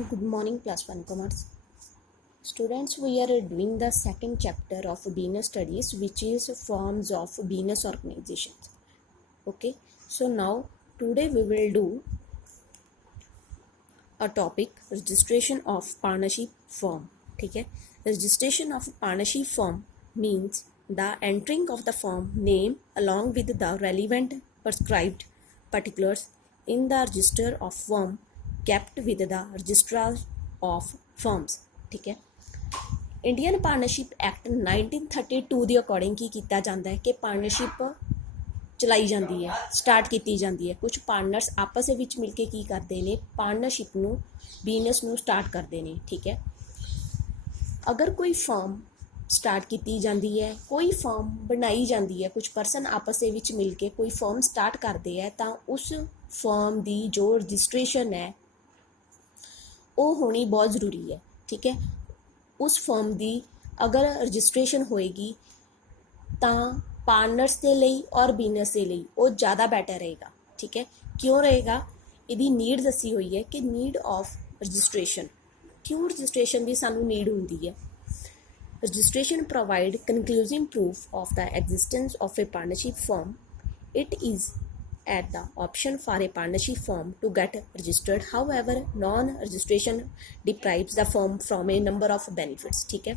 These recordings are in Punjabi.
Good morning, class 1 commerce. Students, we are doing the second chapter of business studies, which is forms of business organizations. Okay, so now today we will do a topic registration of partnership firm. ठीक है, registration of partnership firm means the entering of the firm name along with the relevant prescribed particulars in the register of firm kept with the registrar of firms. ठीक है, ਇੰਡੀਅਨ ਪਾਰਟਨਰਸ਼ਿਪ ਐਕਟ 1932 ਦੇ ਅਕੋਰਡਿੰਗ ਕੀ ਕੀਤਾ ਜਾਂਦਾ ਹੈ ਕਿ ਪਾਰਟਨਰਸ਼ਿਪ ਚਲਾਈ ਜਾਂਦੀ ਹੈ, ਸਟਾਰਟ ਕੀਤੀ ਜਾਂਦੀ ਹੈ। ਕੁਝ ਪਾਰਟਨਰਸ ਆਪਸ ਦੇ ਵਿੱਚ ਮਿਲ ਕੇ ਕੀ ਕਰਦੇ ਨੇ, ਪਾਰਟਨਰਸ਼ਿਪ ਨੂੰ ਬਿਜ਼ਨਸ ਨੂੰ ਸਟਾਰਟ ਕਰਦੇ ਨੇ। ਠੀਕ ਹੈ, ਅਗਰ ਕੋਈ ਫਰਮ ਸਟਾਰਟ ਕੀਤੀ ਜਾਂਦੀ ਹੈ, ਕੋਈ ਫਰਮ ਬਣਾਈ ਜਾਂਦੀ ਹੈ, ਕੁਝ ਪਰਸਨ ਆਪਸ ਦੇ ਵਿੱਚ ਮਿਲ ਕੇ ਕੋਈ ਫਰਮ ਸਟਾਰਟ ਕਰਦੇ ਹੈ, ਤਾਂ ਉਸ ਫਰਮ ਦੀ ਜੋ ਰਜਿਸਟ੍ਰੇਸ਼ਨ ਹੈ ਉਹ ਹੋਣੀ ਬਹੁਤ ਜ਼ਰੂਰੀ ਹੈ। ਠੀਕ ਹੈ, ਉਸ ਫਰਮ ਦੀ ਅਗਰ ਰਜਿਸਟ੍ਰੇਸ਼ਨ ਹੋਏਗੀ ਤਾਂ ਪਾਰਟਨਰਸ ਦੇ ਲਈ ਔਰ ਬਿਜ਼ਨਸ ਦੇ ਲਈ ਉਹ ਜ਼ਿਆਦਾ ਬੈਟਰ ਰਹੇਗਾ। ਠੀਕ ਹੈ, ਕਿਉਂ ਰਹੇਗਾ? ਇਹਦੀ ਨੀਡ ਦੱਸੀ ਹੋਈ ਹੈ ਕਿ ਨੀਡ ਆਫ ਰਜਿਸਟ੍ਰੇਸ਼ਨ। ਕਿਉਂ ਰਜਿਸਟ੍ਰੇਸ਼ਨ ਦੀ ਸਾਨੂੰ ਨੀਡ ਹੁੰਦੀ ਹੈ? Registration provide conclusive proof of the existence of a partnership firm. It is at the option for a partnership firm to get registered. However, non-registration deprives the firm from a number of benefits. ठीक है,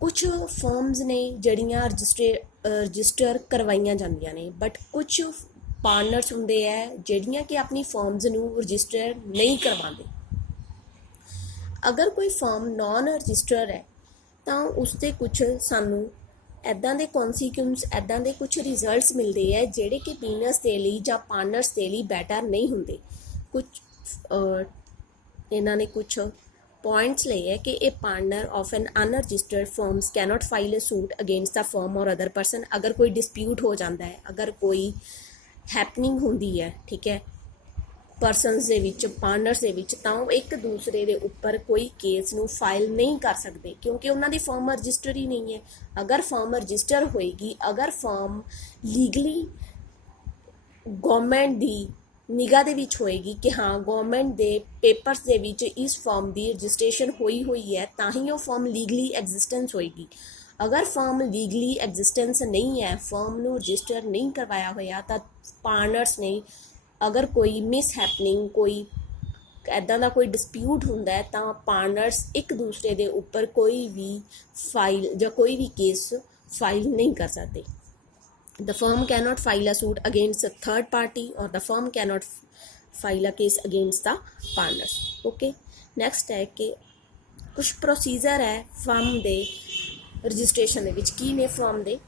कुछ फर्म्स ने जड़ियाँ रजिस्टर करवाइया जांदियां ने, बट कुछ पार्टनर्स होंदे है जड़ियाँ कि अपनी फर्म्स नू रजिस्टर नहीं करवाते। अगर कोई फर्म नॉन रजिस्टर है तो उसते कुछ सानू ਇੱਦਾਂ ਦੇ ਕੌਨਸੀਕਿਊਂਸ, ਇੱਦਾਂ ਦੇ ਕੁਝ ਰਿਜ਼ਲਟਸ ਮਿਲਦੇ ਹੈ ਜਿਹੜੇ ਕਿ ਬਿਜ਼ਨਸ ਦੇ ਲਈ ਜਾਂ ਪਾਰਟਨਰਸ ਦੇ ਲਈ ਬੈਟਰ ਨਹੀਂ ਹੁੰਦੇ। ਕੁਝ ਇਹਨਾਂ ਨੇ ਕੁਝ ਪੁਆਇੰਟਸ ਲਏ ਹੈ ਕਿ ਇਹ partner of an unregistered firms cannot file a suit against the firm or other person. ਅਗਰ ਕੋਈ ਡਿਸਪਿਊਟ ਹੋ ਜਾਂਦਾ ਹੈ, ਅਗਰ ਕੋਈ ਹੈਪਨਿੰਗ ਹੁੰਦੀ ਹੈ, ਠੀਕ ਹੈ, ਪਰਸਨਸ ਦੇ ਵਿੱਚ, ਪਾਰਟਨਰਸ ਦੇ ਵਿੱਚ, ਤਾਂ ਉਹ ਇੱਕ ਦੂਸਰੇ ਦੇ ਉੱਪਰ ਕੋਈ ਕੇਸ ਨੂੰ ਫਾਈਲ ਨਹੀਂ ਕਰ ਸਕਦੇ ਕਿਉਂਕਿ ਉਹਨਾਂ ਦੀ ਫਰਮ ਰਜਿਸਟਰ ਹੀ ਨਹੀਂ ਹੈ। ਅਗਰ ਫਰਮ ਰਜਿਸਟਰ ਹੋਏਗੀ, ਅਗਰ ਫਰਮ ਲੀਗਲੀ ਗੌਰਮੈਂਟ ਦੀ ਨਿਗਾਹ ਦੇ ਵਿੱਚ ਹੋਏਗੀ ਕਿ ਹਾਂ ਗੌਰਮੈਂਟ ਦੇ ਪੇਪਰਸ ਦੇ ਵਿੱਚ ਇਸ ਫਰਮ ਦੀ ਰਜਿਸਟ੍ਰੇਸ਼ਨ ਹੋਈ ਹੈ, ਤਾਂ ਹੀ ਉਹ ਫਰਮ ਲੀਗਲੀ ਐਗਜ਼ਿਸਟੈਂਸ ਹੋਏਗੀ। ਅਗਰ ਫਰਮ ਲੀਗਲੀ ਐਗਜ਼ਿਸਟੈਂਸ ਨਹੀਂ ਹੈ, ਫਰਮ ਨੂੰ ਰਜਿਸਟਰ ਨਹੀਂ ਕਰਵਾਇਆ ਹੋਇਆ, ਤਾਂ ਪਾਰਟਨਰਸ ਨੇ ਅਗਰ ਕੋਈ ਮਿਸ ਹੈਪਨਿੰਗ, ਕੋਈ ਇੱਦਾਂ ਦਾ ਕੋਈ ਡਿਸਪਿਊਟ ਹੁੰਦਾ ਹੈ, ਤਾਂ ਪਾਰਟਨਰਸ ਇੱਕ ਦੂਸਰੇ ਦੇ ਉੱਪਰ ਕੋਈ ਵੀ ਫਾਈਲ ਜਾਂ ਕੋਈ ਵੀ ਕੇਸ ਫਾਈਲ ਨਹੀਂ ਕਰ ਸਕਦੇ। The firm cannot file a suit against a third party or the firm cannot file a case against the partners. Okay, next ਹੈ ਕਿ ਕੁਛ ਪ੍ਰੋਸੀਜਰ ਹੈ ਫਰਮ ਦੇ ਰਜਿਸਟ੍ਰੇਸ਼ਨ ਦੇ ਵਿੱਚ। ਕੀ ਨੇ ਫਰਮ ਦੇ?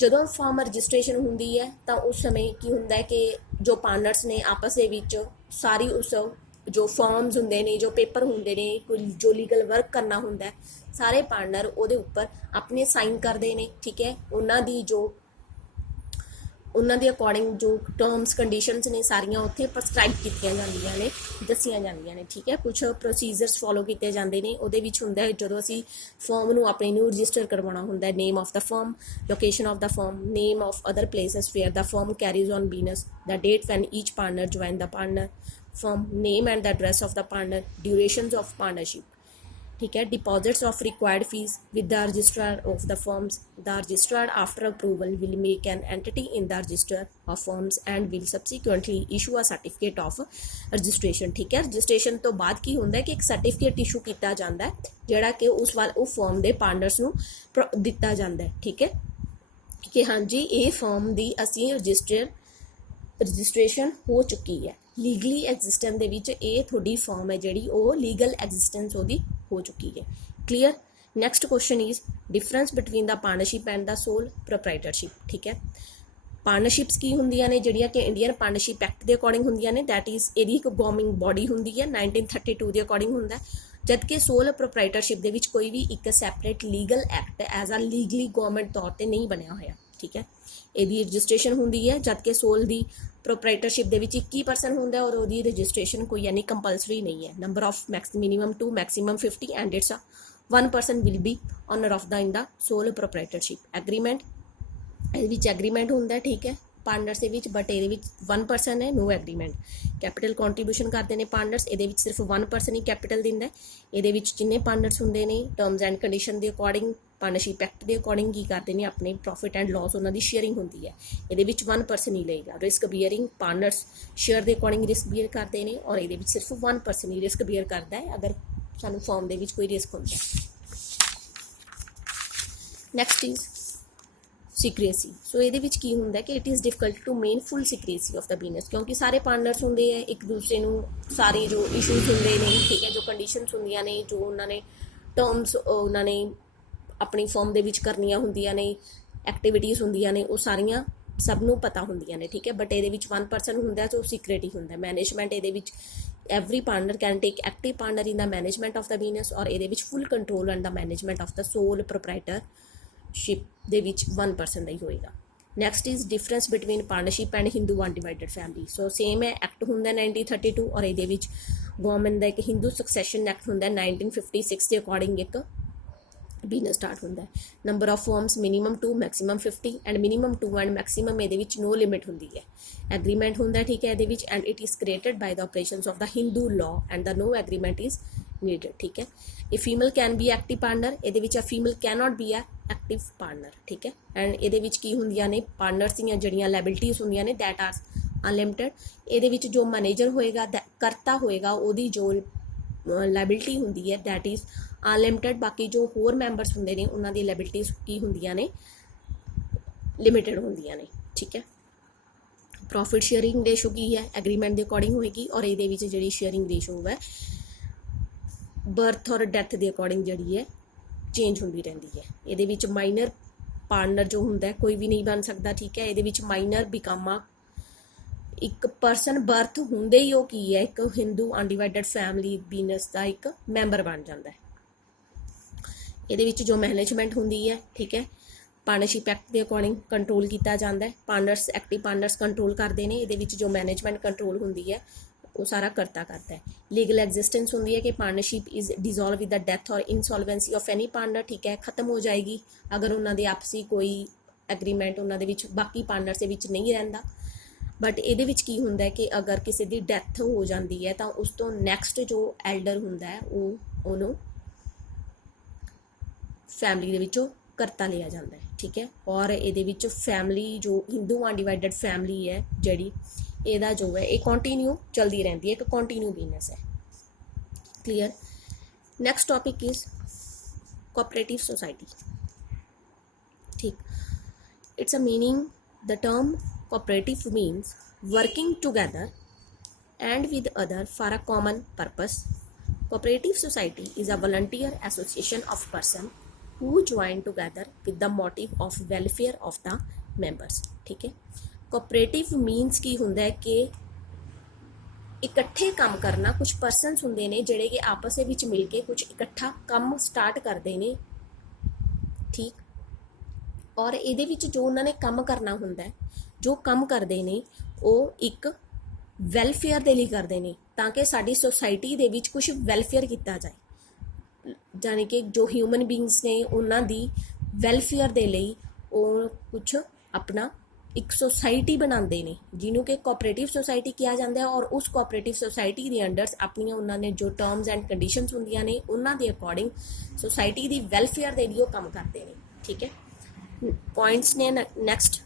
ਜਦੋਂ ਫਰਮ ਰਜਿਸਟ੍ਰੇਸ਼ਨ ਹੁੰਦੀ ਹੈ ਤਾਂ ਉਸ ਸਮੇਂ ਕੀ ਹੁੰਦਾ ਹੈ ਕਿ ਜੋ ਪਾਰਟਨਰਸ ਨੇ ਆਪਸ ਦੇ ਵਿੱਚ ਸਾਰੀ ਉਸ ਜੋ ਫਾਰਮਸ ਹੁੰਦੇ ਨੇ, ਜੋ ਪੇਪਰ ਹੁੰਦੇ ਨੇ, ਕੋਈ ਜੋ ਲੀਗਲ ਵਰਕ ਕਰਨਾ ਹੁੰਦਾ, ਸਾਰੇ ਪਾਰਟਨਰ ਉਹਦੇ ਉੱਪਰ ਆਪਣੇ ਸਾਈਨ ਕਰਦੇ ਨੇ। ਠੀਕ ਹੈ, ਉਹਨਾਂ ਦੇ ਅਕੋਰਡਿੰਗ ਜੋ ਟਰਮਸ ਕੰਡੀਸ਼ਨਸ ਨੇ ਸਾਰੀਆਂ ਉੱਥੇ ਪ੍ਰਸਕ੍ਰਾਈਬ ਕੀਤੀਆਂ ਜਾਂਦੀਆਂ ਨੇ, ਦੱਸੀਆਂ ਜਾਂਦੀਆਂ ਨੇ। ਠੀਕ ਹੈ, ਕੁਛ ਪ੍ਰੋਸੀਜਰਸ ਫੋਲੋ ਕੀਤੇ ਜਾਂਦੇ ਨੇ। ਉਹਦੇ ਵਿੱਚ ਹੁੰਦਾ ਹੈ ਜਦੋਂ ਅਸੀਂ ਫਰਮ ਨੂੰ ਆਪਣੇ ਨੂੰ ਰਜਿਸਟਰ ਕਰਵਾਉਣਾ ਹੁੰਦਾ, name of the firm, location of the firm, name of other places where the firm carries on business, the date when each partner join the partner firm, name and the address of the partner, durations of partnership. ठीक है, deposits of required fees with the registrar of the firms. The registrar after approval will make an entity in the register of firms and will subsequently issue a certificate of registration. ठीक है, रजिस्ट्रेशन तो बाद की ਹੁੰਦਾ ਕਿ ਇੱਕ ਸਰਟੀਫਿਕੇਟ ਇਸ਼ੂ ਕੀਤਾ ਜਾਂਦਾ ਜਿਹੜਾ ਕਿ ਉਸ ਫਰਮ ਦੇ ਪਾਰਟਨਰਸ ਨੂੰ ਦਿੱਤਾ ਜਾਂਦਾ। ਠੀਕ ਹੈ, ਕਿ ਹਾਂਜੀ ਇਹ ਫਰਮ ਦੀ ਅਸੀਂ ਰਜਿਸਟ੍ਰੇਸ਼ਨ ਹੋ ਚੁੱਕੀ ਹੈ, ਲੀਗਲੀ ਐਗਜ਼ਿਸਟੈਂਸ ਦੇ ਵਿੱਚ ਇਹ ਤੁਹਾਡੀ ਫਰਮ ਹੈ ਜਿਹੜੀ ਉਹ ਲੀਗਲ ਐਗਜ਼ਿਸਟੈਂਸ ਉਹਦੀ ਹੋ ਚੁੱਕੀ ਹੈ। Clear? Next question is difference between the partnership and the sole proprietorship. ਠੀਕ ਹੈ, ਪਾਰਟਨਰਸ਼ਿਪਸ ਕੀ ਹੁੰਦੀਆਂ ਨੇ ਜਿਹੜੀਆਂ ਕਿ ਇੰਡੀਅਨ ਪਾਰਟਨਰਸ਼ਿਪ ਐਕਟ ਦੇ ਅਕੋਰਡਿੰਗ ਹੁੰਦੀਆਂ ਨੇ, ਦੈਟ ਇਜ਼ ਇਹਦੀ ਇੱਕ ਗਵਰਨਮੈਂਟ ਬੋਡੀ ਹੁੰਦੀ ਹੈ, 1932 ਦੇ ਅਕੋਰਡਿੰਗ ਹੁੰਦਾ। ਜਦਕਿ ਸੋਲ ਪ੍ਰੋਪਰਾਈਟਰਸ਼ਿਪ ਦੇ ਵਿੱਚ ਕੋਈ ਵੀ ਇੱਕ separate legal act as a legally government ਤੌਰ 'ਤੇ ਨਹੀਂ ਬਣਿਆ ਹੋਇਆ। ਠੀਕ ਹੈ, ਇਹਦੀ ਰਜਿਸਟ੍ਰੇਸ਼ਨ ਹੁੰਦੀ ਹੈ, ਜਦਕਿ ਸੋਲ ਦੀ ਪ੍ਰੋਪਰਾਈਟਰਸ਼ਿਪ ਦੇ ਵਿੱਚ 21% ਹੁੰਦਾ ਔਰ ਉਹਦੀ ਰਜਿਸਟ੍ਰੇਸ਼ਨ ਕੋਈ ਯਾਨੀ ਕੰਪਲਸਰੀ ਨਹੀਂ ਹੈ। Number of minimum to maximum 50 and its 1% will be owner of the in the sole proprietorship. Agreement, ਇਹਦੇ ਵਿੱਚ ਐਗਰੀਮੈਂਟ ਹੁੰਦਾ। ਠੀਕ ਹੈ, ਪਾਰਟਨਰਸ ਦੇ ਵਿੱਚ, ਬਟ ਇਹਦੇ ਵਿੱਚ 1 ਪਰਸਨ ਹੈ ਨੋ ਐਗਰੀਮੈਂਟ। ਕੈਪੀਟਲ ਕੰਟਰੀਬਿਊਸ਼ਨ ਕਰਦੇ ਨੇ ਪਾਰਟਨਰਸ, ਇਹਦੇ ਵਿੱਚ ਸਿਰਫ 1 ਪਰਸਨ ਹੀ ਕੈਪੀਟਲ ਦਿੰਦਾ। ਇਹਦੇ ਵਿੱਚ ਜਿੰਨੇ ਪਾਰਟਨਰਸ ਹੁੰਦੇ ਨੇ ਟਰਮਸ ਐਂਡ ਕੰਡੀਸ਼ਨ ਦੇ ਅਕੋਰਡਿੰਗ, ਪਾਰਟਨਰਸ਼ਿਪ ਐਕਟ ਦੇ ਅਕੋਰਡਿੰਗ ਕੀ ਕਰਦੇ ਨੇ, ਆਪਣੇ ਪ੍ਰੋਫਿਟ ਐਂਡ ਲਾਸ ਉਹਨਾਂ ਦੀ ਸ਼ੇਅਰਿੰਗ ਹੁੰਦੀ ਹੈ। ਇਹਦੇ ਵਿੱਚ 1 ਪਰਸਨ ਹੀ ਲਏਗਾ। ਰਿਸਕ ਬੀਅਰਿੰਗ ਪਾਰਟਨਰਸ ਸ਼ੇਅਰ ਦੇ ਅਕੋਰਡਿੰਗ ਰਿਸਕ ਬੀਅਰ ਕਰਦੇ ਨੇ, ਔਰ ਇਹਦੇ ਵਿੱਚ ਸਿਰਫ 1 ਪਰਸਨ ਹੀ ਰਿਸਕ ਬੀਅਰ ਕਰਦਾ ਹੈ ਅਗਰ ਸਾਨੂੰ ਫਰਮ ਦੇ ਵਿੱਚ ਕੋਈ ਰਿਸਕ ਹੁੰਦਾ ਹੈ। Next is secrecy. ਸੋ ਇਹਦੇ ਵਿੱਚ ਕੀ ਹੁੰਦਾ ਕਿ ਇਟ ਇਜ਼ ਡਿਫਿਕਲਟ ਟੂ ਮੇਨ full secrecy of the business, ਕਿਉਂਕਿ ਸਾਰੇ ਪਾਰਟਨਰਸ ਹੁੰਦੇ ਹੈ, ਇੱਕ ਦੂਸਰੇ ਨੂੰ ਸਾਰੇ ਜੋ ਇਸ਼ੂਜ਼ ਹੁੰਦੇ ਨੇ, ਠੀਕ ਹੈ, ਜੋ ਕੰਡੀਸ਼ਨਸ ਹੁੰਦੀਆਂ ਨੇ, ਜੋ ਉਹਨਾਂ ਨੇ ਟਰਮਸ ਉਹਨਾਂ ਨੇ ਆਪਣੀ ਫਰਮ ਦੇ ਵਿੱਚ ਕਰਨੀਆਂ ਹੁੰਦੀਆਂ ਨੇ, ਐਕਟੀਵਿਟੀਜ਼ ਹੁੰਦੀਆਂ ਨੇ, ਉਹ ਸਾਰੀਆਂ ਸਭ ਨੂੰ ਪਤਾ ਹੁੰਦੀਆਂ ਨੇ, ਠੀਕ ਹੈ। ਬਟ ਇਹਦੇ ਵਿੱਚ 1 ਪਰਸਨ ਹੁੰਦਾ ਜੋ ਸੀਕ੍ਰੇਟ ਹੀ ਹੁੰਦਾ। ਮੈਨੇਜਮੈਂਟ ਇਹਦੇ ਵਿੱਚ every partner can take active partner in the management of the business, ਔਰ ਇਹਦੇ ਵਿੱਚ full control and the management of the sole proprietorship ਦੇ ਵਿੱਚ 1 ਪਰਸਨ ਦਾ ਹੀ ਹੋਏਗਾ। Next is difference between partnership and Hindu undivided family. So same ਹੈ, ਐਕਟ ਹੁੰਦਾ 1932, ਔਰ ਇਹਦੇ ਵਿੱਚ ਗਵਰਨਮੈਂਟ ਦਾ ਇੱਕ ਹਿੰਦੂ ਸਕਸੈਸ਼ਨ ਐਕਟ ਹੁੰਦਾ 1956 ਦੇ ਅਕੋਰਡਿੰਗ ਇੱਕ ਬਿਜ਼ਨਸ ਸਟਾਰਟ ਹੁੰਦਾ ਹੈ। Number of firms minimum 2 maximum 50 and minimum 2 and maximum ਇਹਦੇ ਵਿੱਚ ਨੋ ਲਿਮਿਟ ਹੁੰਦੀ ਹੈ। ਐਗਰੀਮੈਂਟ ਹੁੰਦਾ, ਠੀਕ ਹੈ, ਇਹਦੇ ਵਿੱਚ and it is created by the operations of the Hindu law and the no agreement is needed, ਠੀਕ ਹੈ। ਇਹ female can be active partner, ਇਹਦੇ ਵਿੱਚ female can not be a active partner, ਠੀਕ ਹੈ। ਐਂਡ ਇਹਦੇ ਵਿੱਚ ਕੀ ਹੁੰਦੀਆਂ ਨੇ ਪਾਰਟਨਰਸ ਦੀਆਂ ਜਿਹੜੀਆਂ ਲਾਇਬਿਲਿਟੀਜ਼ ਹੁੰਦੀਆਂ ਨੇ ਦੈਟ ਆਰ ਅਨਲਿਮਿਟਡ। ਇਹਦੇ ਵਿੱਚ ਜੋ ਮੈਨੇਜਰ ਹੋਏਗਾ, ਕਰਤਾ ਹੋਏਗਾ, ਉਹਦੀ ਜੋ ਲਾਇਬਿਲਿਟੀ ਹੁੰਦੀ ਹੈ ਦੈਟ ਇਜ਼ ਅਨਲਿਮਿਟਡ। ਬਾਕੀ ਜੋ ਹੋਰ ਮੈਂਬਰਸ ਹੁੰਦੇ ਨੇ ਉਹਨਾਂ ਦੀ ਲਾਇਬਿਲਿਟੀਜ਼ ਕੀ ਹੁੰਦੀਆਂ ਨੇ, ਲਿਮਿਟਡ ਹੁੰਦੀਆਂ ਨੇ, ਠੀਕ ਹੈ। ਪ੍ਰੋਫਿਟ ਸ਼ੇਅਰਿੰਗ ਰੇਸ਼ੋ ਕੀ ਹੈ, ਐਗਰੀਮੈਂਟ ਦੇ ਅਕੋਰਡਿੰਗ ਹੋਏਗੀ, ਔਰ ਇਹਦੇ ਵਿੱਚ ਜਿਹੜੀ ਸ਼ੇਅਰਿੰਗ ਰੇਸ਼ੋ ਹੈ ਬਰਥ ਔਰ ਡੈਥ ਦੇ ਅਕੋਰਡਿੰਗ ਜਿਹੜੀ ਹੈ ਚੇਂਜ ਹੁੰਦੀ ਰਹਿੰਦੀ ਹੈ। ਇਹਦੇ ਵਿੱਚ ਮਾਈਨਰ ਪਾਰਟਨਰ ਜੋ ਹੁੰਦਾ ਕੋਈ ਵੀ ਨਹੀਂ ਬਣ ਸਕਦਾ, ਠੀਕ ਹੈ। ਇਹਦੇ ਵਿੱਚ ਮਾਈਨਰ ਬਿਕਮ ਇੱਕ ਪਰਸਨ ਬਰਥ ਹੁੰਦੇ ਹੀ ਉਹ ਕੀ ਹੈ, ਇੱਕ ਹਿੰਦੂ ਅਨਡਿਵਾਈਡਡ ਫੈਮਿਲੀ ਬਿਜ਼ਨਸ ਦਾ ਇੱਕ ਮੈਂਬਰ ਬਣ ਜਾਂਦਾ ਹੈ। ਇਹਦੇ ਵਿੱਚ ਜੋ ਮੈਨੇਜਮੈਂਟ ਹੁੰਦੀ ਹੈ, ਠੀਕ ਹੈ, ਪਾਰਟਨਰਸ਼ਿਪ ਐਕਟ ਦੇ ਅਕੋਰਡਿੰਗ ਕੰਟਰੋਲ ਕੀਤਾ ਜਾਂਦਾ ਹੈ। ਪਾਰਟਨਰਸ ਐਕਟਿਵ ਪਾਰਟਨਰਸ ਕੰਟਰੋਲ ਕਰਦੇ ਨੇ। ਇਹਦੇ ਵਿੱਚ ਜੋ ਮੈਨੇਜਮੈਂਟ ਕੰਟਰੋਲ ਹੁੰਦੀ ਹੈ ਉਹ ਸਾਰਾ ਕਰਤਾ ਕਰਦਾ ਹੈ। ਲੀਗਲ ਐਗਜ਼ਿਸਟੈਂਸ ਹੁੰਦੀ ਹੈ ਕਿ partnership is dissolve with the death or insolvency of any partner, ਠੀਕ ਹੈ, ਖਤਮ ਹੋ ਜਾਏਗੀ ਅਗਰ ਉਹਨਾਂ ਦੇ ਆਪਸੀ ਕੋਈ ਐਗਰੀਮੈਂਟ ਉਹਨਾਂ ਦੇ ਵਿੱਚ ਬਾਕੀ ਪਾਰਟਨਰਸ ਦੇ ਵਿੱਚ ਨਹੀਂ ਰਹਿੰਦਾ। ਬਟ ਇਹਦੇ ਵਿੱਚ ਕੀ ਹੁੰਦਾ ਹੈ ਕਿ ਅਗਰ ਕਿਸੇ ਦੀ ਡੈਥ ਹੋ ਜਾਂਦੀ ਹੈ ਤਾਂ ਉਸ ਤੋਂ ਨੈਕਸਟ ਜੋ ਐਲਡਰ ਹੁੰਦਾ ਹੈ ਉਹਨੂੰ ਫੈਮਿਲੀ ਦੇ ਵਿੱਚੋਂ ਕਰਤਾ ਲਿਆ ਜਾਂਦਾ ਹੈ, ਠੀਕ ਹੈ। ਔਰ ਇਹਦੇ ਵਿੱਚ ਫੈਮਿਲੀ ਜੋ ਹਿੰਦੂ ਅਨਡਿਵਾਈਡਡ ਫੈਮਿਲੀ ਹੈ ਜਿਹੜੀ ਇਹਦਾ ਜੋ ਹੈ ਇਹ ਕੰਟੀਨਿਊ ਚਲਦੀ ਰਹਿੰਦੀ ਹੈ, ਇੱਕ ਕੰਟੀਨਿਊ ਬਿਜ਼ਨਸ ਹੈ। Clear. Next topic is cooperative society, ਠੀਕ। It's a meaning the term cooperative means working together and with other for a common purpose. Cooperative society is a volunteer association of persons who join together with the motive of welfare of the members, ठीक है। cooperative means ਕੀ ਹੁੰਦਾ ਹੈ ਕਿ ਇਕੱਠੇ ਕੰਮ ਕਰਨਾ। ਕੁਝ ਪਰਸਨਸ ਹੁੰਦੇ ਨੇ ਜਿਹੜੇ ਕਿ ਆਪਸ ਦੇ ਵਿੱਚ ਮਿਲ ਕੇ ਕੁਝ ਇਕੱਠਾ ਕੰਮ ਸਟਾਰਟ ਕਰਦੇ ਨੇ, ਠੀਕ। ਔਰ ਇਹਦੇ ਵਿੱਚ ਜੋ ਉਹਨਾਂ ਨੇ ਕੰਮ ਕਰਨਾ ਹੁੰਦਾ ਹੈ, ਜੋ ਕੰਮ ਕਰਦੇ ਨੇ ਉਹ ਇੱਕ ਵੈਲਫੇਅਰ ਦੇ ਲਈ ਕਰਦੇ ਨੇ ਤਾਂ ਕਿ ਸਾਡੀ ਸੋਸਾਇਟੀ ਦੇ ਵਿੱਚ ਕੁਝ ਵੈਲਫੇਅਰ ਕੀਤਾ ਜਾਏ, ਯਾਨੀ ਕਿ ਜੋ ਹਿਊਮਨ ਬੀਇੰਗਸ ਨੇ ਉਹਨਾਂ ਦੀ ਵੈਲਫੇਅਰ ਦੇ ਲਈ ਉਹ ਕੁਝ ਆਪਣਾ ਇੱਕ ਸੋਸਾਇਟੀ ਬਣਾਉਂਦੇ ਨੇ ਜਿਹਨੂੰ ਕਿ ਕੋਆਪਰੇਟਿਵ ਸੋਸਾਇਟੀ ਕਿਹਾ ਜਾਂਦਾ ਹੈ। ਔਰ ਉਸ ਕੋਆਪਰੇਟਿਵ ਸੋਸਾਇਟੀ ਦੇ ਅੰਡਰ ਆਪਣੀਆਂ ਉਹਨਾਂ ਨੇ ਜੋ ਟਰਮਸ ਐਂਡ ਕੰਡੀਸ਼ਨਸ ਹੁੰਦੀਆਂ ਨੇ ਉਹਨਾਂ ਦੇ ਅਕੋਰਡਿੰਗ ਸੋਸਾਇਟੀ ਦੀ ਵੈਲਫੇਅਰ ਦੇ ਲਈ ਉਹ ਕੰਮ ਕਰਦੇ ਨੇ, ਠੀਕ ਹੈ। ਪੁਆਇੰਟਸ ਨੇ next,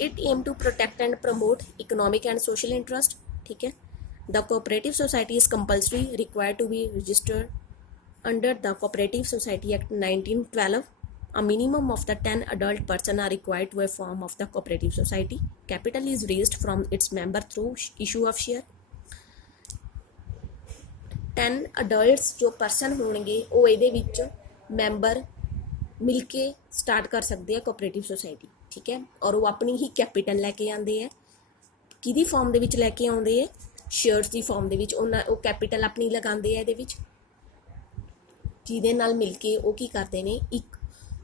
it aim to protect and promote economic and social interest, ठीक है। The cooperative society is compulsory required to be registered under the Cooperative Society Act 1912. A minimum of the 10 adult person are required to a form of the cooperative society. Capital is raised from its member through issue of share. 10 adults जो person होंगे वो ਇਹਦੇ ਵਿੱਚ ਮੈਂਬਰ ਮਿਲ ਕੇ ਸਟਾਰਟ ਕਰ ਸਕਦੇ ਆ ਕੋਆਪਰੇਟਿਵ ਸੋਸਾਇਟੀ, ਠੀਕ ਹੈ। ਔਰ ਉਹ ਆਪਣੀ ਹੀ ਕੈਪੀਟਲ ਲੈ ਕੇ ਆਉਂਦੇ ਹੈ। ਕਿਹਦੀ ਫਾਰਮ ਦੇ ਵਿੱਚ ਲੈ ਕੇ ਆਉਂਦੇ ਹੈ, ਸ਼ੇਅਰਸ ਦੀ ਫਾਰਮ ਦੇ ਵਿੱਚ। ਉਹ ਕੈਪੀਟਲ ਆਪਣੀ ਲਗਾਉਂਦੇ ਆ ਇਹਦੇ ਵਿੱਚ, ਜਿਹਦੇ ਨਾਲ ਮਿਲ ਕੇ ਉਹ ਕੀ ਕਰਦੇ ਨੇ, ਇੱਕ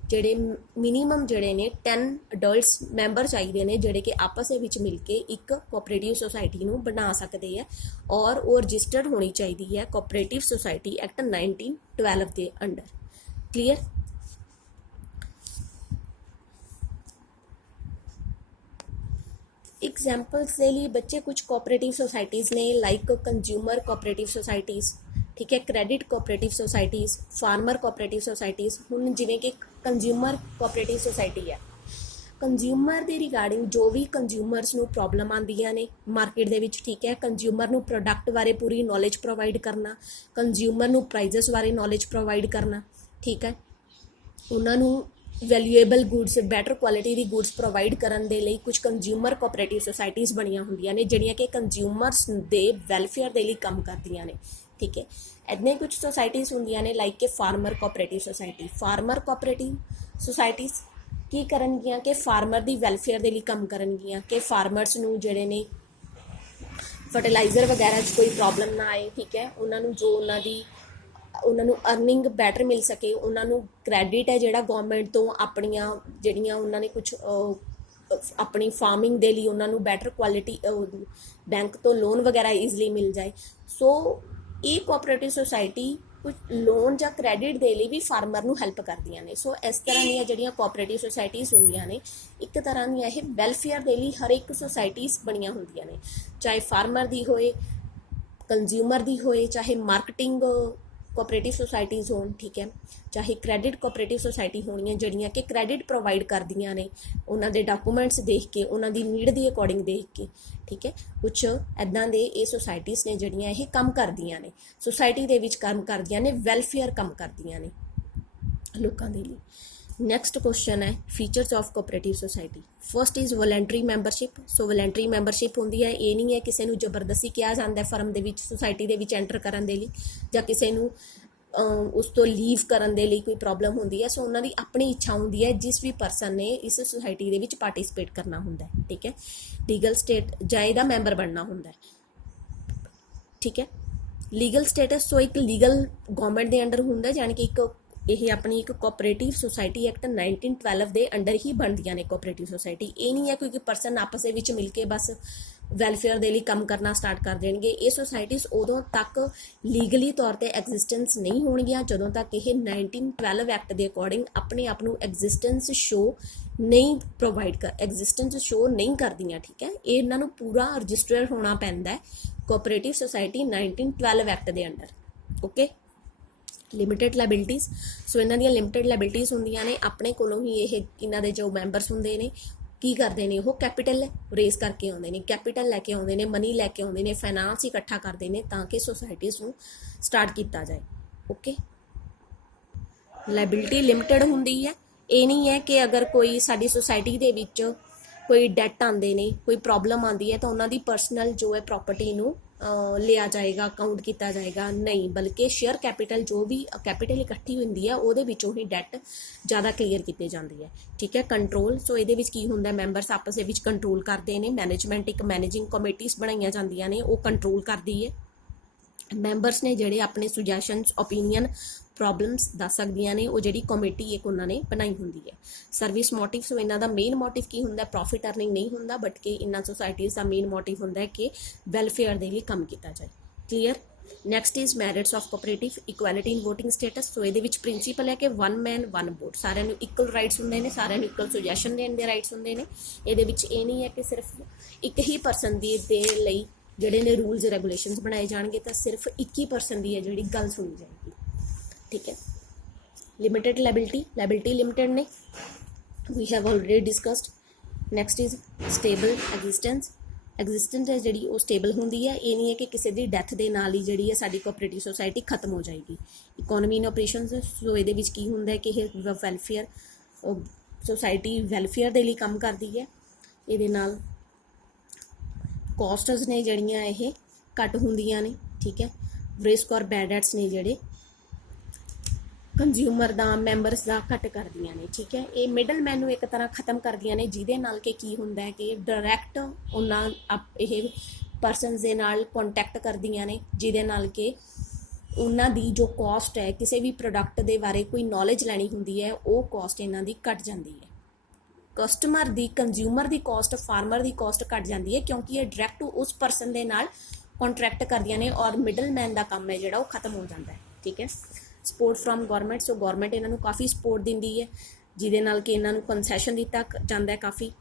ਜਿਹੜੇ ਮਿਨੀਮਮ ਜਿਹੜੇ ਨੇ 10 ਅਡਲਟਸ ਮੈਂਬਰ ਚਾਹੀਦੇ ਨੇ ਜਿਹੜੇ ਕਿ ਆਪਸ ਦੇ ਵਿੱਚ ਮਿਲ ਕੇ ਇੱਕ ਕੋਆਪਰੇਟਿਵ ਸੋਸਾਇਟੀ ਨੂੰ ਬਣਾ ਸਕਦੇ ਆ। ਔਰ ਉਹ ਰਜਿਸਟਰਡ ਹੋਣੀ ਚਾਹੀਦੀ ਹੈ ਕੋਆਪਰੇਟਿਵ ਸੋਸਾਇਟੀ ਐਕਟ 1912 ਦੇ ਅੰਡਰ। ਕਲੀਅਰ। एग्जाम्पल्स ਦੇ ਲਈ ਬੱਚੇ ਕੁਝ ਕੋਆਪਰੇਟਿਵ ਸੋਸਾਇਟੀਜ਼ ਨੇ ਲਾਈਕ ਕੰਜ਼ਿਊਮਰ ਕੋਆਪਰੇਟਿਵ ਸੋਸਾਇਟੀਜ਼, ਠੀਕ ਹੈ, credit cooperative societies, farmer cooperative societies. ਹੁਣ ਜਿਵੇਂ ਕਿ ਕੰਜ਼ਿਊਮਰ ਕੋਆਪਰੇਟਿਵ ਸੋਸਾਇਟੀ ਹੈ, ਕੰਜ਼ਿਊਮਰ ਦੇ ਰਿਗਾਰਡਿੰਗ ਜੋ ਵੀ ਕੰਜ਼ਿਊਮਰਸ ਨੂੰ ਪ੍ਰੋਬਲਮ ਆਉਂਦੀਆਂ ਨੇ ਮਾਰਕੀਟ ਦੇ ਵਿੱਚ, ਠੀਕ ਹੈ, ਕੰਜ਼ਿਊਮਰ ਨੂੰ ਪ੍ਰੋਡਕਟ ਬਾਰੇ ਪੂਰੀ ਨੌਲੇਜ ਪ੍ਰੋਵਾਈਡ ਕਰਨਾ, ਕੰਜ਼ਿਊਮਰ ਨੂੰ ਪ੍ਰਾਈਜ਼ਸ ਬਾਰੇ ਨੌਲੇਜ ਪ੍ਰੋਵਾਈਡ ਕਰਨਾ, ਠੀਕ ਹੈ, ਉਹਨਾਂ ਨੂੰ ਵੈਲਿਊਏਬਲ ਗੁੱਡਸ, ਬੈਟਰ ਕੁਆਲਿਟੀ ਦੀ ਗੁੱਡਸ ਪ੍ਰੋਵਾਈਡ ਕਰਨ ਦੇ ਲਈ ਕੁਝ ਕੰਜ਼ਿਊਮਰ ਕੋਆਪਰੇਟਿਵ ਸੋਸਾਇਟੀਜ਼ ਬਣੀਆਂ ਹੁੰਦੀਆਂ ਨੇ ਜਿਹੜੀਆਂ ਕਿ ਕੰਜ਼ਿਊਮਰਸ ਦੇ ਵੈਲਫੇਅਰ ਦੇ ਲਈ ਕੰਮ ਕਰਦੀਆਂ ਨੇ, ਠੀਕ ਹੈ। ਇੱਦਾਂ ਹੀ ਕੁਝ ਸੋਸਾਇਟੀਜ਼ ਹੁੰਦੀਆਂ ਨੇ ਲਾਈਕ ਕਿ farmer cooperative society. Farmer cooperative societies ਕੀ ਕਰਨਗੀਆਂ ਕਿ ਫਾਰਮਰ ਦੀ ਵੈਲਫੇਅਰ ਦੇ ਲਈ ਕੰਮ ਕਰਨਗੀਆਂ ਕਿ ਫਾਰਮਰਸ ਨੂੰ ਜਿਹੜੇ ਨੇ ਫਰਟੀਲਾਈਜ਼ਰ ਵਗੈਰਾ 'ਚ ਕੋਈ ਪ੍ਰੋਬਲਮ ਨਾ ਆਏ, ਠੀਕ ਹੈ, ਉਹਨਾਂ ਨੂੰ ਜੋ ਉਹਨਾਂ ਨੂੰ ਅਰਨਿੰਗ ਬੈਟਰ ਮਿਲ ਸਕੇ, ਉਹਨਾਂ ਨੂੰ ਕ੍ਰੈਡਿਟ ਹੈ ਜਿਹੜਾ ਗੌਰਮੈਂਟ ਤੋਂ ਆਪਣੀਆਂ ਜਿਹੜੀਆਂ ਉਹਨਾਂ ਨੇ ਕੁਛ ਆਪਣੀ ਫਾਰਮਿੰਗ ਦੇ ਲਈ ਉਹਨਾਂ ਨੂੰ ਬੈਟਰ ਕੁਆਲਿਟੀ ਬੈਂਕ ਤੋਂ ਲੋਨ ਵਗੈਰਾ ਈਜ਼ਲੀ ਮਿਲ ਜਾਏ। ਸੋ ਇਹ ਕੋਆਪਰੇਟਿਵ ਸੋਸਾਇਟੀ ਕੁਝ ਲੋਨ ਜਾਂ ਕ੍ਰੈਡਿਟ ਦੇ ਲਈ ਵੀ ਫਾਰਮਰ ਨੂੰ ਹੈਲਪ ਕਰਦੀਆਂ ਨੇ। ਸੋ ਇਸ ਤਰ੍ਹਾਂ ਦੀਆਂ ਜਿਹੜੀਆਂ ਕੋਆਪਰੇਟਿਵ ਸੋਸਾਇਟੀਜ਼ ਹੁੰਦੀਆਂ ਨੇ ਇੱਕ ਤਰ੍ਹਾਂ ਦੀਆਂ ਇਹ ਵੈਲਫੇਅਰ ਦੇ ਲਈ ਹਰ ਇੱਕ ਸੋਸਾਇਟੀਜ਼ ਬਣੀਆਂ ਹੁੰਦੀਆਂ ਨੇ, ਚਾਹੇ ਫਾਰਮਰ ਦੀ ਹੋਏ, ਕੰਜ਼ਿਊਮਰ ਦੀ ਹੋਏ, ਚਾਹੇ ਮਾਰਕੀਟਿੰਗ ਕੋਆਪਰੇਟਿਵ ਸੋਸਾਇਟੀਜ਼ ਹੋਣ, ਠੀਕ ਹੈ, ਚਾਹੇ ਕ੍ਰੈਡਿਟ ਕੋਆਪਰੇਟਿਵ ਸੋਸਾਇਟੀ ਹੋਣੀਆਂ ਜਿਹੜੀਆਂ ਕਿ ਕ੍ਰੈਡਿਟ ਪ੍ਰੋਵਾਈਡ ਕਰਦੀਆਂ ਨੇ ਉਹਨਾਂ ਦੇ ਡਾਕੂਮੈਂਟਸ ਦੇਖ ਕੇ, ਉਹਨਾਂ ਦੀ ਨੀਡ ਦੇ ਅਕੋਰਡਿੰਗ ਦੇਖ ਕੇ, ਠੀਕ ਹੈ। ਕੁਛ ਇੱਦਾਂ ਦੇ ਇਹ ਸੋਸਾਇਟੀਜ਼ ਨੇ ਜਿਹੜੀਆਂ ਇਹ ਕੰਮ ਕਰਦੀਆਂ ਨੇ, ਸੋਸਾਇਟੀ ਦੇ ਵਿੱਚ ਕੰਮ ਕਰਦੀਆਂ ਨੇ, ਵੈਲਫੇਅਰ ਕੰਮ ਕਰਦੀਆਂ ਨੇ ਲੋਕਾਂ ਦੇ ਲਈ। ਨੈਕਸਟ ਕੁਐਸਚਨ ਹੈ features of cooperative society. First is voluntary membership. So voluntary membership ਹੁੰਦੀ ਹੈ, ਇਹ ਨਹੀਂ ਹੈ ਕਿਸੇ ਨੂੰ ਜ਼ਬਰਦਸਤੀ ਕਿਹਾ ਜਾਂਦਾ ਫਰਮ ਦੇ ਵਿੱਚ, ਸੋਸਾਇਟੀ ਦੇ ਵਿੱਚ ਐਂਟਰ ਕਰਨ ਦੇ ਲਈ, ਜਾਂ ਕਿਸੇ ਨੂੰ ਉਸ ਤੋਂ ਲੀਵ ਕਰਨ ਦੇ ਲਈ ਕੋਈ ਪ੍ਰੋਬਲਮ ਹੁੰਦੀ ਹੈ। ਸੋ ਉਹਨਾਂ ਦੀ ਆਪਣੀ ਇੱਛਾ ਹੁੰਦੀ ਹੈ ਜਿਸ ਵੀ ਪਰਸਨ ਨੇ ਇਸ ਸੁਸਾਇਟੀ ਦੇ ਵਿੱਚ ਪਾਰਟੀਸਪੇਟ ਕਰਨਾ ਹੁੰਦਾ ਹੈ, ਠੀਕ ਹੈ, ਲੀਗਲ ਸਟੇਟ ਜਾਂ ਇਹਦਾ ਮੈਂਬਰ ਬਣਨਾ ਹੁੰਦਾ ਹੈ, ਠੀਕ ਹੈ। ਲੀਗਲ ਸਟੇਟਸ ਸੋ ਇੱਕ ਲੀਗਲ ਗਵਰਨਮੈਂਟ ਦੇ ਅੰਡਰ ਹੁੰਦਾ, ਯਾਨੀ ਕਿ ਇਹ ਆਪਣੀ ਇੱਕ ਕੋਆਪਰੇਟਿਵ ਸੋਸਾਇਟੀ ਐਕਟ 1912 ਦੇ ਅੰਡਰ ਹੀ ਬਣਦੀਆਂ ਨੇ ਕੋਆਪਰੇਟਿਵ ਸੋਸਾਇਟੀ। ਇਹ ਨਹੀਂ ਹੈ ਕੋਈ ਪਰਸਨ ਆਪਸ ਦੇ ਵਿੱਚ ਮਿਲ ਕੇ ਬਸ ਵੈਲਫੇਅਰ ਦੇ ਲਈ ਕੰਮ ਕਰਨਾ ਸਟਾਰਟ ਕਰ ਦੇਣਗੇ। ਇਹ ਸੋਸਾਇਟੀਜ਼ ਉਦੋਂ ਤੱਕ ਲੀਗਲੀ ਤੌਰ 'ਤੇ ਐਗਜ਼ਿਸਟੈਂਸ ਨਹੀਂ ਹੋਣਗੀਆਂ ਜਦੋਂ ਤੱਕ ਇਹ 1912 ਐਕਟ ਦੇ ਅਕੋਰਡਿੰਗ ਆਪਣੇ ਆਪ ਨੂੰ ਐਗਜ਼ਿਸਟੈਂਸ ਸ਼ੋ ਨਹੀਂ ਕਰਦੀਆਂ, ਠੀਕ ਹੈ। ਇਹ ਇਹਨਾਂ ਨੂੰ ਪੂਰਾ ਰਜਿਸਟਰ ਹੋਣਾ ਪੈਂਦਾ ਹੈ ਕੋਆਪਰੇਟਿਵ ਸੋਸਾਇਟੀ 1912 ਐਕਟ ਦੇ ਅੰਡਰ, ਓਕੇ। ਲਿਮਿਟਿਡ ਲਾਇਬਿਲਿਟੀਜ਼, ਸੋ ਇਹਨਾਂ ਦੀਆਂ ਲਿਮਿਟਿਡ ਲਾਇਬਿਲਿਟੀਜ਼ ਹੁੰਦੀਆਂ ਨੇ, ਆਪਣੇ ਕੋਲੋਂ ਹੀ ਇਹ ਇਹਨਾਂ ਦੇ ਜੋ ਮੈਂਬਰਸ ਹੁੰਦੇ ਨੇ ਕੀ ਕਰਦੇ ਨੇ, ਉਹ ਕੈਪੀਟਲ ਰੇਜ਼ ਕਰਕੇ ਆਉਂਦੇ ਨੇ, ਕੈਪੀਟਲ ਲੈ ਕੇ ਆਉਂਦੇ ਨੇ, ਮਨੀ ਲੈ ਕੇ ਆਉਂਦੇ ਨੇ, ਫਾਈਨਾਂਸ ਇਕੱਠਾ ਕਰਦੇ ਨੇ ਤਾਂ ਕਿ ਸੋਸਾਇਟੀਜ਼ ਨੂੰ ਸਟਾਰਟ ਕੀਤਾ ਜਾਏ, ਓਕੇ। ਲਾਇਬਿਲਿਟੀ ਲਿਮਿਟਿਡ ਹੁੰਦੀ ਹੈ, ਇਹ ਨਹੀਂ ਹੈ ਕਿ ਅਗਰ ਕੋਈ ਸਾਡੀ ਸੋਸਾਇਟੀ ਦੇ ਵਿੱਚ ਕੋਈ ਡੈਟ ਆਉਂਦੇ ਨੇ, ਕੋਈ ਪ੍ਰੋਬਲਮ ਆਉਂਦੀ ਹੈ ਤਾਂ ਉਹਨਾਂ ਦੀ ਪਰਸਨਲ ਜੋ ਹੈ ਪ੍ਰੋਪਰਟੀ ਨੂੰ ਲਿਆ ਜਾਏਗਾ, ਅਕਾਊਂਟ ਕੀਤਾ ਜਾਏਗਾ, ਨਹੀਂ, ਬਲਕਿ ਸ਼ੇਅਰ ਕੈਪੀਟਲ ਜੋ ਵੀ ਕੈਪੀਟਲ ਇਕੱਠੀ ਹੁੰਦੀ ਹੈ ਉਹਦੇ ਵਿੱਚੋਂ ਹੀ ਡੈਟ ਜ਼ਿਆਦਾ ਕਲੀਅਰ ਕੀਤੀ ਜਾਂਦੀ ਹੈ, ਠੀਕ ਹੈ। ਕੰਟਰੋਲ, ਸੋ ਇਹਦੇ ਵਿੱਚ ਕੀ ਹੁੰਦਾ, ਮੈਂਬਰਸ ਆਪਸ ਦੇ ਵਿੱਚ ਕੰਟਰੋਲ ਕਰਦੇ ਨੇ, ਮੈਨੇਜਮੈਂਟ ਇੱਕ ਮੈਨੇਜਿੰਗ ਕਮੇਟੀਜ਼ ਬਣਾਈਆਂ ਜਾਂਦੀਆਂ ਨੇ, ਉਹ ਕੰਟਰੋਲ ਕਰਦੀ ਹੈ। ਮੈਂਬਰਸ ਨੇ ਜਿਹੜੇ ਆਪਣੇ ਸੁਜੈਸ਼ਨਸ, ਓਪੀਨੀਅਨ, ਪ੍ਰੋਬਲਮਸ ਦੱਸ ਸਕਦੀਆਂ ਨੇ, ਉਹ ਜਿਹੜੀ ਕਮੇਟੀ ਇੱਕ ਉਹਨਾਂ ਨੇ ਬਣਾਈ ਹੁੰਦੀ ਹੈ। ਸਰਵਿਸ ਮੋਟਿਵ, ਸੋ ਇਹਨਾਂ ਦਾ ਮੇਨ ਮੋਟਿਵ ਕੀ ਹੁੰਦਾ, ਪ੍ਰੋਫਿਟ ਅਰਨਿੰਗ ਨਹੀਂ ਹੁੰਦਾ, ਬਟ ਕਿ ਇਹਨਾਂ ਸੋਸਾਇਟੀਜ਼ ਦਾ ਮੇਨ ਮੋਟਿਵ ਹੁੰਦਾ ਹੈ ਕਿ ਵੈਲਫੇਅਰ ਦੇ ਲਈ ਕੰਮ ਕੀਤਾ ਜਾਏ, clear. Next is merits of cooperative, equality in voting status. So ਇਹਦੇ ਵਿੱਚ ਪ੍ਰਿੰਸੀਪਲ ਹੈ ਕਿ 1 ਮੈਨ 1 ਵੋਟ, ਸਾਰਿਆਂ ਨੂੰ ਇਕੁਅਲ ਰਾਈਟਸ ਹੁੰਦੇ ਨੇ, ਸਾਰਿਆਂ ਨੂੰ ਇਕੁਅਲ ਸੁਜੈਸ਼ਨ ਦੇਣ ਦੇ ਰਾਈਟਸ ਹੁੰਦੇ ਨੇ। ਇਹਦੇ ਵਿੱਚ ਇਹ ਨਹੀਂ ਹੈ ਕਿ ਸਿਰਫ ਇੱਕ ਹੀ ਪਰਸਨ ਦੇ ਲਈ ਜਿਹੜੇ ਨੇ ਰੂਲਸ ਰੈਗੂਲੇਸ਼ਨਸ ਬਣਾਏ ਜਾਣਗੇ, ਤਾਂ ਸਿਰਫ ਇੱਕ ਹੀ ਪਰਸਨ ਦੀ ਹੈ ਜਿਹੜੀ ਗੱਲ ਸੁਣੀ ਜਾਏਗੀ, ਠੀਕ ਹੈ। ਲਿਮਿਟਿਡ ਲਾਇਬਿਲਿਟੀ ਲਿਮਿਟਿਡ ਨੇ, we have already discussed. Next is stable existence ਹੈ ਜਿਹੜੀ ਉਹ ਸਟੇਬਲ ਹੁੰਦੀ ਹੈ, ਇਹ ਨਹੀਂ ਹੈ ਕਿ ਕਿਸੇ ਦੀ ਡੈਥ ਦੇ ਨਾਲ ਹੀ ਜਿਹੜੀ ਹੈ ਸਾਡੀ ਕੋਆਪਰੇਟਿਵ ਸੋਸਾਇਟੀ ਖਤਮ ਹੋ ਜਾਏਗੀ। ਇਕੋਨਮੀ ਇਨ ਆਪਰੇਸ਼ਨਸ, ਸੋ ਇਹਦੇ ਵਿੱਚ ਕੀ ਹੁੰਦਾ ਹੈ ਕਿ ਇਹ ਵੈਲਫੇਅਰ ਸੋਸਾਇਟੀ ਵੈਲਫੇਅਰ ਦੇ ਲਈ ਕੰਮ ਕਰਦੀ ਹੈ, ਇਹਦੇ ਨਾਲ ਕੋਸਟਸ ਨੇ ਜਿਹੜੀਆਂ ਇਹ ਘੱਟ ਹੁੰਦੀਆਂ ਨੇ, ਠੀਕ ਹੈ। ਰਿਸਕ ਔਰ ਬੈਡ ਡੈਟਸ ਨੇ ਜਿਹੜੇ ਕੰਜ਼ਿਊਮਰ ਦਾ, ਮੈਂਬਰਸ ਦਾ ਘੱਟ ਕਰਦੀਆਂ ਨੇ, ਠੀਕ ਹੈ। ਇਹ ਮਿਡਲ ਮੈਨ ਨੂੰ ਇੱਕ ਤਰ੍ਹਾਂ ਖਤਮ ਕਰਦੀਆਂ ਨੇ, ਜਿਹਦੇ ਨਾਲ ਕਿ ਕੀ ਹੁੰਦਾ ਹੈ ਕਿ ਡਾਇਰੈਕਟ ਉਹਨਾਂ ਇਹ ਪਰਸਨਸ ਦੇ ਨਾਲ ਕੰਟੈਕਟ ਕਰਦੀਆਂ ਨੇ, ਜਿਹਦੇ ਨਾਲ ਕਿ ਉਹਨਾਂ ਦੀ ਜੋ ਕੋਸਟ ਹੈ ਕਿਸੇ ਵੀ ਪ੍ਰੋਡਕਟ ਦੇ ਬਾਰੇ ਕੋਈ ਨੌਲੇਜ ਲੈਣੀ ਹੁੰਦੀ ਹੈ, ਉਹ ਕੋਸਟ ਇਹਨਾਂ ਦੀ ਘੱਟ ਜਾਂਦੀ ਹੈ। ਕਸਟਮਰ ਦੀ, ਕੰਜ਼ਿਊਮਰ ਦੀ ਕੋਸਟ, ਫਾਰਮਰ ਦੀ ਕੋਸਟ ਘੱਟ ਜਾਂਦੀ ਹੈ, ਕਿਉਂਕਿ ਇਹ ਡਾਇਰੈਕਟ ਉਸ ਪਰਸਨ ਦੇ ਨਾਲ ਕੰਟਰੈਕਟ ਕਰਦੀਆਂ ਨੇ ਔਰ ਮਿਡਲ ਮੈਨ ਦਾ ਕੰਮ ਹੈ ਜਿਹੜਾ ਉਹ ਖਤਮ ਹੋ ਜਾਂਦਾ ਹੈ, ਠੀਕ ਹੈ। Support from government, so government ਇਹਨਾਂ ਨੂੰ ਕਾਫੀ ਸਪੋਰਟ ਦਿੰਦੀ ਹੈ, ਜਿਹਦੇ ਨਾਲ ਕਿ ਇਹਨਾਂ ਨੂੰ ਕੰਸੈਸ਼ਨ ਦਿੱਤਾ ਜਾਂਦਾ ਹੈ ਕਾਫੀ।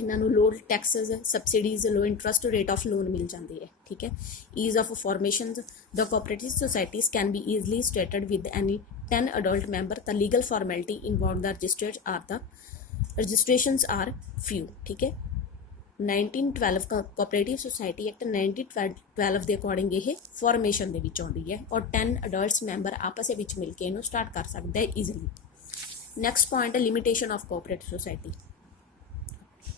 ਇਹਨਾਂ ਨੂੰ low taxes subsidies low interest rate of loan ਮਿਲ ਜਾਂਦੀ ਹੈ ਠੀਕ ਹੈ ease of formation the cooperative societies can be easily stated with any 10 adult member the legal formality involved the registered are the registrations are few ठीक है 1912 ਕੋਆਪਰੇਟਿਵ ਸੁਸਾਇਟੀ ਐਕਟ 1912 ਦੇ ਅਕੋਰਡਿੰਗ ਇਹ ਫਾਰਮੇਸ਼ਨ ਦੇ ਵਿੱਚ ਆਉਂਦੀ ਹੈ ਔਰ 10 ਅਡਲਟਸ ਮੈਂਬਰ ਆਪਸ ਦੇ ਵਿੱਚ ਮਿਲ ਕੇ ਇਹਨੂੰ ਸਟਾਰਟ ਕਰ ਸਕਦਾ ਹੈ ਈਜ਼ੀਲੀ ਨੈਕਸਟ ਪੁਆਇੰਟ ਹੈ ਲਿਮਿਟੇਸ਼ਨ ਆਫ ਕੋਆਪਰੇਟਿਵ ਸੁਸਾਇਟੀ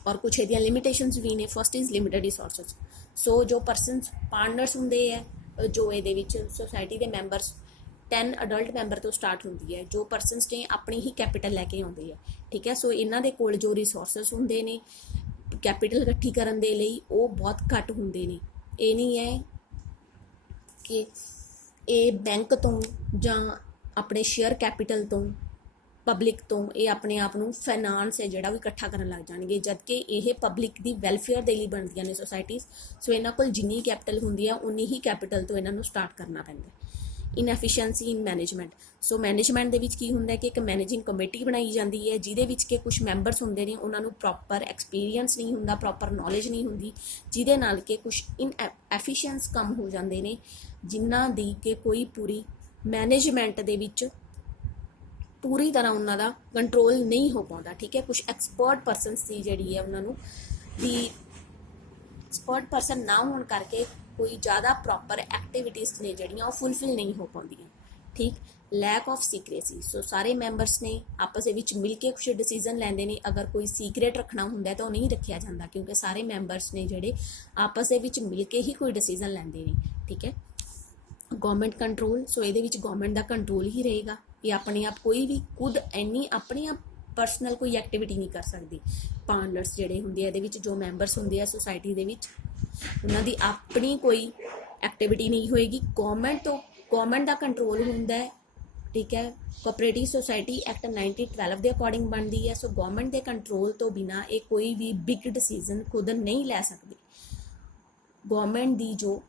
और कुछ ਇਹਦੀਆਂ ਲਿਮਿਟੇਸ਼ਨਸ ਵੀ ਨੇ ਫਸਟ ਇਜ਼ ਲਿਮਿਟਡ ਰਿਸੋਰਸਸ ਸੋ ਜੋ ਪਰਸਨਸ ਪਾਰਟਨਰਸ ਹੁੰਦੇ ਹੈ ਜੋ ਇਹਦੇ ਵਿੱਚ ਸੋਸਾਇਟੀ ਦੇ ਮੈਂਬਰਸ 10 ਅਡਲਟ ਮੈਂਬਰ ਤੋਂ ਸਟਾਰਟ ਹੁੰਦੀ ਹੈ ਜੋ ਪਰਸਨਸ ਨੇ ਆਪਣੀ ਹੀ ਕੈਪੀਟਲ ਲੈ ਕੇ ਆਉਂਦੇ ਹੈ ਠੀਕ ਹੈ ਸੋ ਇਹਨਾਂ ਦੇ ਕੋਲ ਜੋ ਰਿਸੋਰਸਸ ਹੁੰਦੇ ਨੇ ਕੈਪੀਟਲ ਇਕੱਠੀ ਕਰਨ ਦੇ ਲਈ ਉਹ ਬਹੁਤ ਘੱਟ ਹੁੰਦੇ ਨੇ ਇਹ ਨਹੀਂ ਹੈ ਕਿ ਇਹ ਬੈਂਕ ਤੋਂ ਜਾਂ ਆਪਣੇ ਸ਼ੇਅਰ ਕੈਪੀਟਲ ਤੋਂ ਪਬਲਿਕ ਤੋਂ ਇਹ ਆਪਣੇ ਆਪ ਨੂੰ ਫਾਈਨਾਂਸ ਹੈ ਜਿਹੜਾ ਵੀ ਇਕੱਠਾ ਕਰਨ ਲੱਗ ਜਾਣਗੇ ਜਦਕਿ ਇਹ ਪਬਲਿਕ ਦੀ ਵੈਲਫੇਅਰ ਦੇ ਲਈ ਬਣਦੀਆਂ ਨੇ ਸੋਸਾਇਟੀਜ਼ ਸੋ ਇਹਨਾਂ ਕੋਲ ਜਿੰਨੀ ਕੈਪੀਟਲ ਹੁੰਦੀ ਆ ਉਨੀ ਹੀ ਕੈਪੀਟਲ ਤੋਂ ਇਹਨਾਂ ਨੂੰ ਸਟਾਰਟ ਕਰਨਾ ਪੈਂਦਾ ਇਨਐਫੀਸ਼ੀਐਂਸੀ ਇਨ ਮੈਨੇਜਮੈਂਟ ਸੋ ਮੈਨੇਜਮੈਂਟ ਦੇ ਵਿੱਚ ਕੀ ਹੁੰਦਾ ਕਿ ਇੱਕ ਮੈਨੇਜਿੰਗ ਕਮੇਟੀ ਬਣਾਈ ਜਾਂਦੀ ਹੈ ਜਿਹਦੇ ਵਿੱਚ ਕਿ ਕੁਝ ਮੈਂਬਰਸ ਹੁੰਦੇ ਨੇ ਉਹਨਾਂ ਨੂੰ ਪ੍ਰੋਪਰ ਐਕਸਪੀਰੀਅੰਸ ਨਹੀਂ ਹੁੰਦਾ ਪ੍ਰੋਪਰ ਨੌਲੇਜ ਨਹੀਂ ਹੁੰਦੀ ਜਿਹਦੇ ਨਾਲ ਕਿ ਕੁਝ ਇਨਐਫੀਸ਼ੀਐਂਸ ਕੰਮ ਹੋ ਜਾਂਦੇ ਨੇ ਜਿਨ੍ਹਾਂ ਦੀ ਕਿ ਕੋਈ ਪੂਰੀ ਮੈਨੇਜਮੈਂਟ ਦੇ ਵਿੱਚ ਪੂਰੀ ਤਰ੍ਹਾਂ ਉਹਨਾਂ ਦਾ ਕੰਟਰੋਲ ਨਹੀਂ ਹੋ ਪਾਉਂਦਾ ਠੀਕ ਹੈ ਕੁਝ ਐਕਸਪਰਟ ਪਰਸਨਸ ਦੀ ਜਿਹੜੀ ਹੈ ਉਹਨਾਂ ਨੂੰ ਦੀ ਐਕਸਪਰਟ ਪਰਸਨ ਨਾ ਹੋਣ ਕਰਕੇ ਕੋਈ ਜ਼ਿਆਦਾ ਪ੍ਰੋਪਰ ਐਕਟੀਵਿਟੀਜ਼ ਨੇ ਜਿਹੜੀਆਂ ਉਹ ਫੁੱਲਫਿਲ ਨਹੀਂ ਹੋ ਪਾਉਂਦੀਆਂ ਠੀਕ ਲੈਕ ਆਫ ਸੀਕ੍ਰੇਸੀ ਸੋ ਸਾਰੇ ਮੈਂਬਰਸ ਨੇ ਆਪਸ ਦੇ ਵਿੱਚ ਮਿਲ ਕੇ ਕੁਝ ਡਿਸੀਜਨ ਲੈਂਦੇ ਨੇ ਅਗਰ ਕੋਈ ਸੀਕ੍ਰੇਟ ਰੱਖਣਾ ਹੁੰਦਾ ਤਾਂ ਉਹ ਨਹੀਂ ਰੱਖਿਆ ਜਾਂਦਾ ਕਿਉਂਕਿ ਸਾਰੇ ਮੈਂਬਰਸ ਨੇ ਜਿਹੜੇ ਆਪਸ ਦੇ ਵਿੱਚ ਮਿਲ ਕੇ ਹੀ ਕੋਈ ਡਿਸੀਜਨ ਲੈਂਦੇ ਨੇ ਠੀਕ ਹੈ ਗਵਰਨਮੈਂਟ ਕੰਟਰੋਲ ਸੋ ਇਹਦੇ ਵਿੱਚ ਗਵਰਨਮੈਂਟ ਦਾ ਕੰਟਰੋਲ ਹੀ ਰਹੇਗਾ ਇਹ ਆਪਣੇ ਆਪ ਕੋਈ ਵੀ ਖੁਦ ਇੰਨੀ ਆਪਣੀ ਆਪ ਪਰਸਨਲ ਕੋਈ ਐਕਟੀਵਿਟੀ ਨਹੀਂ ਕਰ ਸਕਦੀ ਪਾਰਟਨਰਸ ਜਿਹੜੇ ਹੁੰਦੇ ਆ ਇਹਦੇ ਵਿੱਚ ਜੋ ਮੈਂਬਰਸ ਹੁੰਦੇ ਆ ਸੁਸਾਇਟੀ ਦੇ ਵਿੱਚ ਉਹਨਾਂ ਦੀ ਆਪਣੀ ਕੋਈ ਐਕਟੀਵਿਟੀ ਨਹੀਂ ਹੋਏਗੀ ਗਵਰਨਮੈਂਟ ਦਾ ਕੰਟਰੋਲ ਹੁੰਦਾ ਹੈ ਠੀਕ ਹੈ ਕੋਆਪਰੇਟਿਵ ਸੁਸਾਇਟੀ ਐਕਟ 1912 ਦੇ ਅਕੋਰਡਿੰਗ ਬਣਦੀ ਹੈ ਸੋ ਗਵਰਨਮੈਂਟ ਦੇ ਕੰਟਰੋਲ ਤੋਂ ਬਿਨਾ ਇਹ ਕੋਈ ਵੀ ਬਿਗ ਡਿਸੀਜ਼ਨ ਖੁਦ ਨਹੀਂ ਲੈ ਸਕਦੀ ਗਵਰਨਮੈਂਟ ਦੀ ਜੋ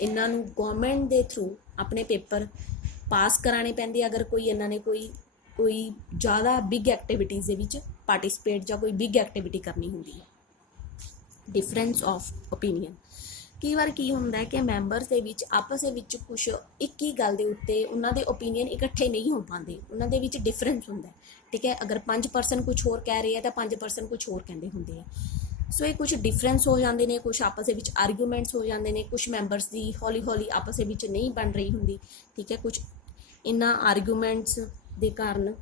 ਇਹਨਾਂ ਨੂੰ ਗਵਰਨਮੈਂਟ ਦੇ ਥਰੂ ਆਪਣੇ ਪੇਪਰ ਪਾਸ ਕਰਾਣੇ ਪੈਂਦੇ ਅਗਰ ਕੋਈ ਇਹਨਾਂ ਨੇ ਕੋਈ ਜ਼ਿਆਦਾ ਬਿਗ ਐਕਟੀਵਿਟੀਜ਼ ਦੇ ਵਿੱਚ ਪਾਰਟਿਸਿਪੇਟ ਜਾਂ ਕੋਈ ਬਿਗ ਐਕਟੀਵਿਟੀ ਕਰਨੀ ਹੁੰਦੀ ਹੈ ਡਿਫਰੈਂਸ ਆਫ ਓਪੀਨੀਅਨ ਕਈ ਵਾਰ ਕੀ ਹੁੰਦਾ ਹੈ ਕਿ ਮੈਂਬਰਸ ਦੇ ਵਿੱਚ ਆਪਸ ਦੇ ਵਿੱਚ ਕੁਛ ਇੱਕ ਹੀ ਗੱਲ ਦੇ ਉੱਤੇ ਉਹਨਾਂ ਦੇ ਓਪੀਨੀਅਨ ਇਕੱਠੇ ਨਹੀਂ ਹੋ ਪਾਉਂਦੇ ਉਹਨਾਂ ਦੇ ਵਿੱਚ ਡਿਫਰੈਂਸ ਹੁੰਦਾ ਠੀਕ ਹੈ ਅਗਰ 5% ਕੁਛ ਹੋਰ ਕਹਿ ਰਹੇ ਆ ਤਾਂ 5% ਕੁਛ ਹੋਰ ਕਹਿੰਦੇ ਹੁੰਦੇ ਆ ਸੋ ਇਹ ਕੁਛ ਡਿਫਰੈਂਸ ਹੋ ਜਾਂਦੇ ਨੇ ਕੁਛ ਆਪਸ ਦੇ ਵਿੱਚ ਆਰਗੂਮੈਂਟਸ ਹੋ ਜਾਂਦੇ ਨੇ ਕੁਛ ਮੈਂਬਰਸ ਦੀ ਹੌਲੀ ਹੌਲੀ ਆਪਸ ਦੇ ਵਿੱਚ ਨਹੀਂ ਬਣ ਰਹੀ ਹੁੰਦੀ ਠੀਕ ਹੈ ਕੁਛ ਇਹਨਾਂ ਆਰਗੂਮੈਂਟਸ ਦੇ ਕਾਰਨ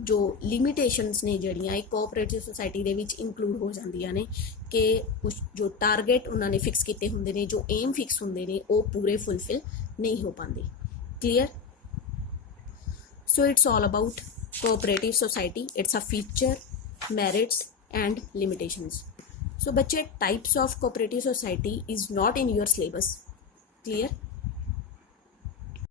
ਜੋ ਲਿਮਿਟੇਸ਼ਨਸ ਨੇ ਜਿਹੜੀਆਂ ਇਹ ਕੋਆਪਰੇਟਿਵ ਸੁਸਾਇਟੀ ਦੇ ਵਿੱਚ ਇਨਕਲੂਡ ਹੋ ਜਾਂਦੀਆਂ ਨੇ ਕਿ ਕੁਝ ਜੋ ਟਾਰਗੇਟ ਉਹਨਾਂ ਨੇ ਫਿਕਸ ਕੀਤੇ ਹੁੰਦੇ ਨੇ ਜੋ ਏਮ ਫਿਕਸ ਹੁੰਦੇ ਨੇ ਉਹ ਪੂਰੇ ਫੁੱਲਫਿਲ ਨਹੀਂ ਹੋ ਪਾਉਂਦੇ clear so it's all about cooperative society its uh feature merits and limitations so बच्चे types of cooperative society is not in your syllabus clear